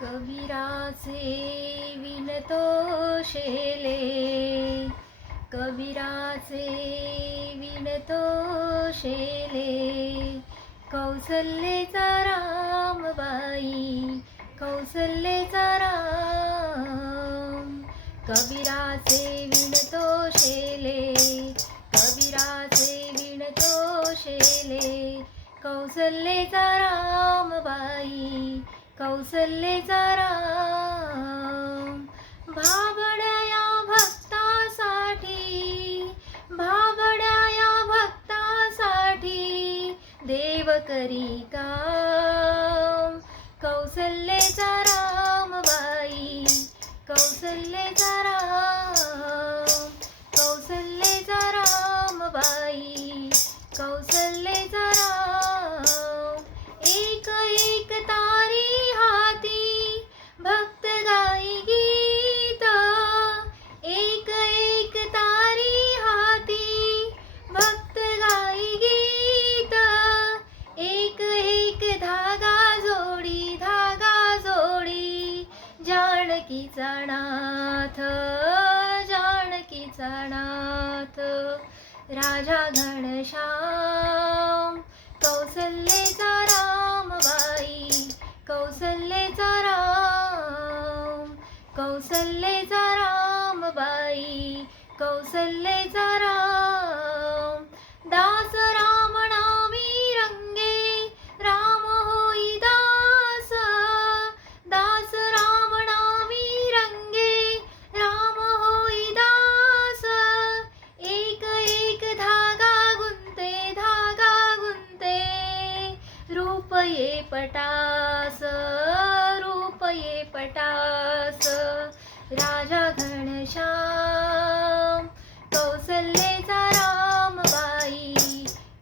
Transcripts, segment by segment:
कबीराचे विणतो शेले, कबीराचे विणतो शेले. कौसल्येचा रामबाई, कौसल्येचा राम. कबीराचे विणतो शेले, कबीराचे विणतो शेले. कौसल्येचा रामबाई, कौसल्येचा राम. भाबड्या या भक्तासाठी, भाबड्या या भक्तासाठी देव करी काम. कौसल्येचा रामबाई, कौसल्येचा राम. कौसल्येचा रामबाई, कौसल्येचा राम. एक एक तारी हाती भक्त गाई गीत, एक एक तारी हाती भक्त गाई गीत. एक एक धागा जोडी, धागा जोडी जानकीचा नाथ, जानकीचा नाथ. राजा घनश्याम, कौसल्येचा रामबाई, कौसल्येचा राम. कौसल्येचा रामबाई, कौसल्येचा राम. दास राम नामी रंगे, राम होई दास. दास राम नामी रंगे, राम होई दास. एक एक धागा गुंते, धागा गुंते रूप ये पटास, रूप ये पटास. राजा घनश्याम, कौसल्येचा रामबाई,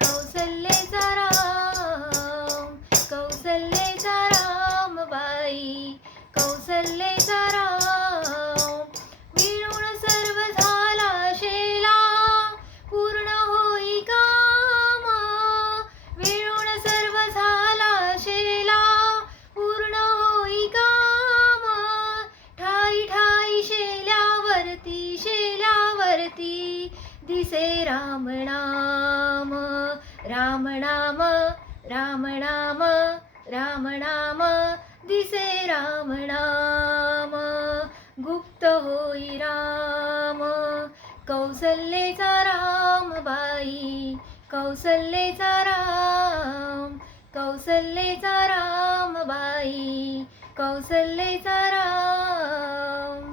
कौसल्येचा राम. कौसल्येचा रामबाई, कौसल्येचा राम. मिळून सर्व झाला शेला, पूर्ण होई काम. मिळून सर्व झाला शेला, पूर्ण होई काम. ठाई ठाई शेल्यावरती, शेल्यावरती दिसे राम नाम. राम नाम, राम नाम, राम नाम दिसे राम नाम. गुप्त होई राम, कौसल्येचा रामबाई, कौसल्येचा राम. कौसल्येचा रामबाई, कौसल्येचा राम.